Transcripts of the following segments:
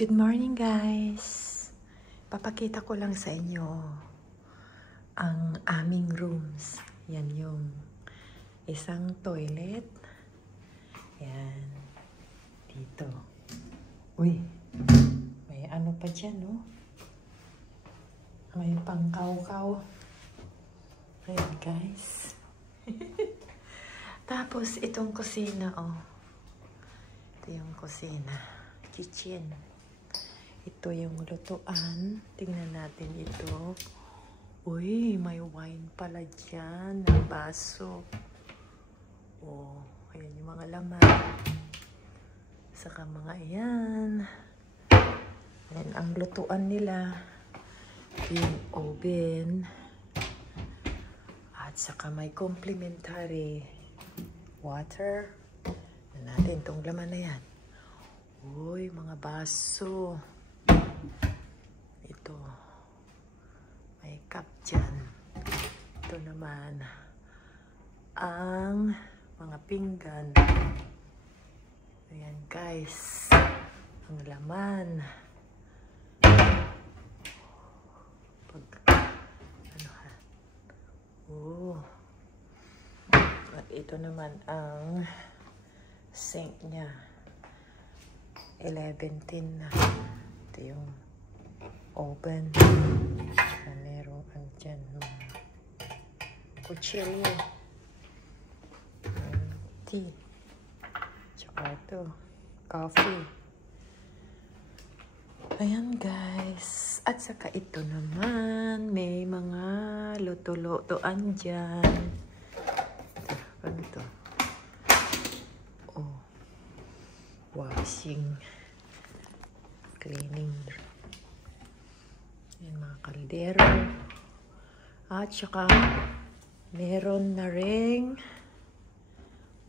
Good morning guys! Papakita ko lang sa inyo ang aming rooms. Yan yung isang toilet. Yan. Dito. Uy! May ano pa dyan, no? May pangkaw-kaw. Ayan guys. Tapos itong kusina, oh. Ito yung kusina. Kitchen. Ito yung lutuan. Tingnan natin ito. Uy, may wine pala dyan. Ng baso. Oh, ayan yung mga laman. Saka mga ayan. Ayan ang lutuan nila. Yung oven. At saka may complimentary water. Tingnan natin itong laman na yan. Uy, mga baso. Ito. May cup dyan. Ito naman. Ang mga pinggan. Ayan guys. Ang laman. Pag, ano ha? Oh. At ito naman ang sink niya. 11-10 na. Ito yung oven. Meron dyan. Kutsilyo. Tea. Tsaka ito. Coffee. Ayan guys. At saka ito naman. May mga luto-lutoan dyan. Ito. Ano ito? Oh. Washing. Cleaning. Yan mga kaldero. At saka meron na ring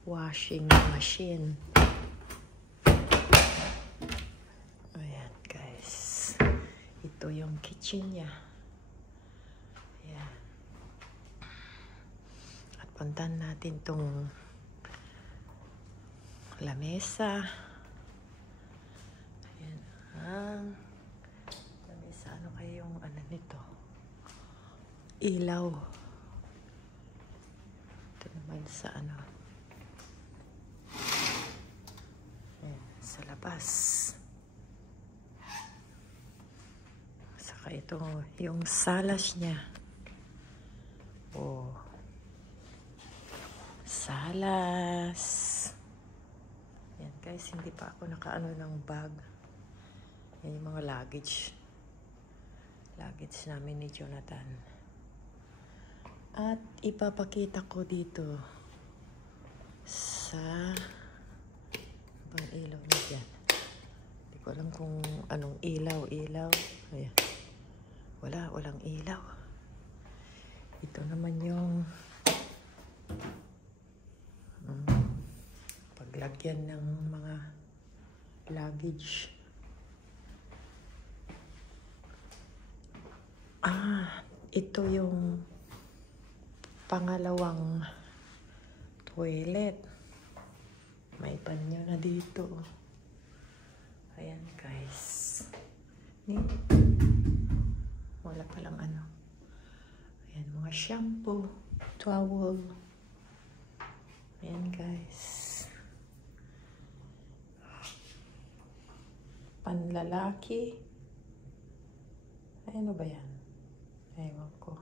washing machine. Ayan guys. Ito yung kitchen niya. Ayan. At puntahan natin tong lamesa. Ayan ang lamesa. Ano kayo yung ano nito? Ilaw. Ito naman sa ano. Ayan, sa labas. Saka ito yung salas niya. Oh. Salas. Yan guys, hindi pa ako nakaano ng bag. Yan yung mga luggage. Luggage namin ni Jonathan. At ipapakita ko dito sa bang ilaw na dyan. Hindi ko alam kung anong ilaw. Ayan. Walang ilaw. Ito naman yung paglagyan ng mga luggage. Ito yung pangalawang toilet. May panyo na dito. Ayan guys. Wala palang ano. Ayan mga shampoo, towel. Ayan guys. Panlalaki. Ay, ano ba yan? Ewan ko.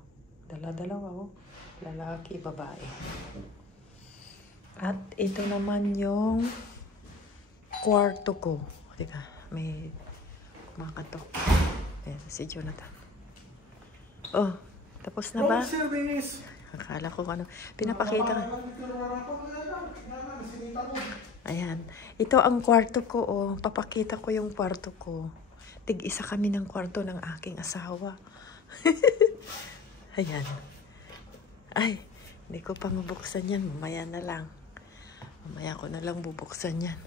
Dala-dalawa oh. Lalaki, babae. At ito naman yung kwarto ko. Teka, may kumakatok. Ayan, si Jonathan. Oh, tapos na ba? Akala ko ano. Pinapakita. Ayan. Ito ang kwarto ko, oh. Papakita ko yung kwarto ko. Tig-isa kami ng kwarto ng aking asawa. Ayan. Ay, hindi ko pa mabuksan yan. Mamaya na lang. Mamaya ko na lang bubuksan yan.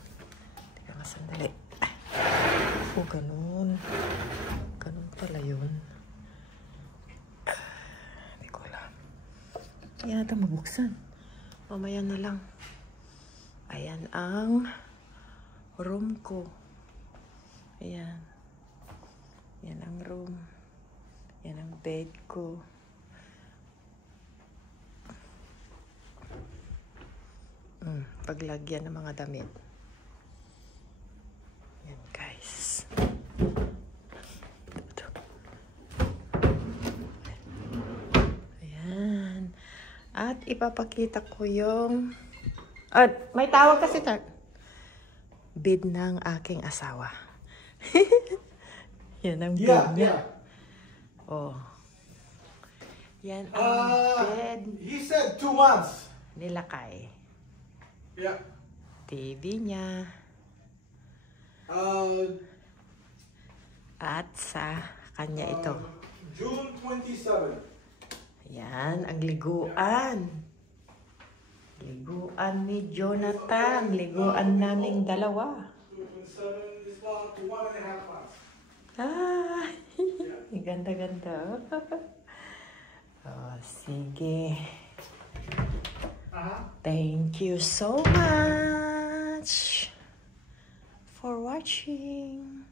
Teka nga sandali. Oh, ganun. Ganun pala yun. Hindi ko alam. Hindi natin mabuksan. Mamaya na lang. Ayan ang room ko. Ayan. room. Yan ang bed ko. Paglagyan ng mga damit. Yan guys. Ayan. At ipapakita ko yung... may tawag kasi bed ng aking asawa. Yan ang bed niya. Oh. Yan ang bed. He said 2 months. Nilakay. Yeah. TV niya. At sa kanya ito. June 27. Yan, ang liguan. Liguan ni Jonathan. Liguan naming dalawa. 27 is about 1.5 months. Ganda-ganda. Oh, sige. Thank you so much for watching.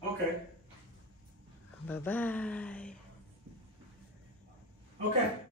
Okay. Bye-bye. Okay.